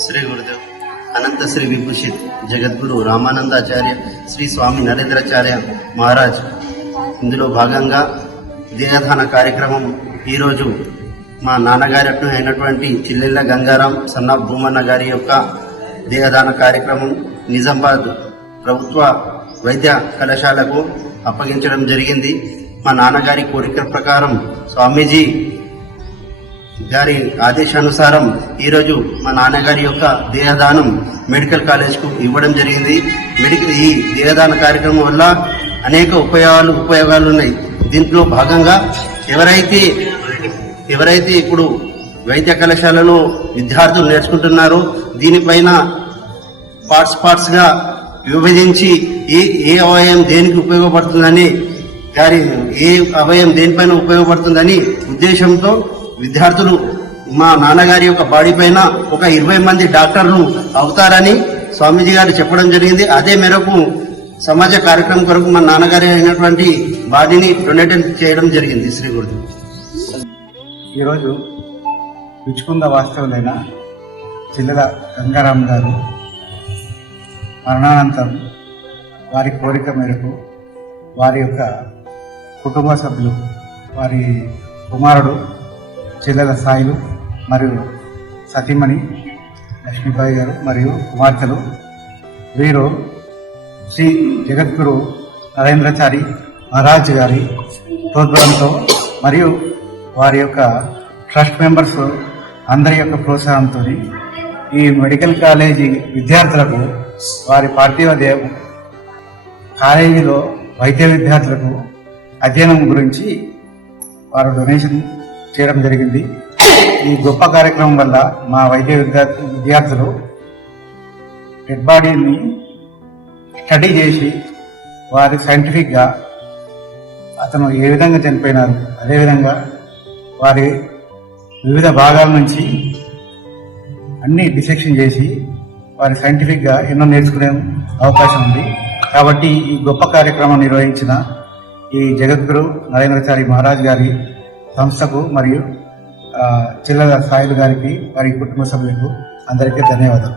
శ్రీ గురుదేవ్ అనంత శ్రీ విభూషిత్ జగద్గురు రామానందాచార్య శ్రీ స్వామి నరేంద్రాచార్య మహారాజ్ ఇందులో భాగంగా దేహదాన కార్యక్రమం ఈరోజు మా నాన్నగారి అయినటువంటి చిల్లెళ్ళ గంగారాం సన్నా భూమన్న గారి యొక్క దేహదాన కార్యక్రమం నిజామాబాద్ ప్రభుత్వ వైద్య కళాశాలకు అప్పగించడం జరిగింది. మా నాన్నగారి కోరిక ప్రకారం స్వామీజీ గారి ఆదేశానుసారం ఈరోజు మా నాన్నగారి యొక్క దేహదానం మెడికల్ కాలేజ్కు ఇవ్వడం జరిగింది. ఈ దేహదాన కార్యక్రమం వల్ల అనేక ఉపయోగాలు ఉన్నాయి. దీంట్లో భాగంగా ఎవరైతే ఇప్పుడు వైద్య కళాశాలలో విద్యార్థులు నేర్చుకుంటున్నారో దీనిపైన పార్ట్స్ గా విభజించి ఏ అవయవం దేనికి ఉపయోగపడుతుందని ఏ అవయవం దేనిపైన ఉపయోగపడుతుందని ఉద్దేశంతో విద్యార్థులు మా నాన్నగారి యొక్క బాడీ పైన ఒక 20 మంది డాక్టర్లు అవుతారని స్వామీజీ గారు చెప్పడం జరిగింది. అదే మేరకు సమాజ కార్యక్రమం కొరకు మా నాన్నగారి అయినటువంటి బాడీని డొనేట్ చేయడం జరిగింది. శ్రీ గురుదేవ్. ఈరోజు పిచ్చుకుంద వాస్తవులైన చిల్లెల గంగారాం గారు మరణానంతరం వారి కోరిక మేరకు వారి యొక్క కుటుంబ సభ్యులు, వారి కుమారుడు చిల్లెల సాయిలు మరియు సతీమణి లక్ష్మీబాయి గారు మరియు కుమార్తెలు వీరు శ్రీ జగద్గురు నరేంద్రాచారి మహారాజ్ గారి ప్రోద్బలంతో మరియు వారి యొక్క ట్రస్ట్ మెంబర్స్ అందరి యొక్క ప్రోత్సాహంతో ఈ మెడికల్ కాలేజీ విద్యార్థులకు వారి పార్థివ కాలేజీలో వైద్య విద్యార్థులకు అధ్యయనం గురించి వారు డొనేషన్ చేయడం జరిగింది. ఈ గొప్ప కార్యక్రమం వల్ల మా వైద్య విద్యార్థులు డెడ్ బాడీని స్టడీ చేసి వారి సైంటిఫిక్గా అతను ఏ విధంగా చనిపోయినారు, అదేవిధంగా వారి వివిధ భాగాల నుంచి అన్ని డిసెక్షన్ చేసి వారి సైంటిఫిక్గా ఎన్నో నేర్చుకునే అవకాశం ఉంది. కాబట్టి ఈ గొప్ప కార్యక్రమం నిర్వహించిన ఈ జగద్గురు నరేంద్రాచారి మహారాజ్ గారి సంస్థకు మరియు చిల్లెల సాయిలు గారికి వారి కుటుంబ సభ్యులకు అందరికీ ధన్యవాదాలు.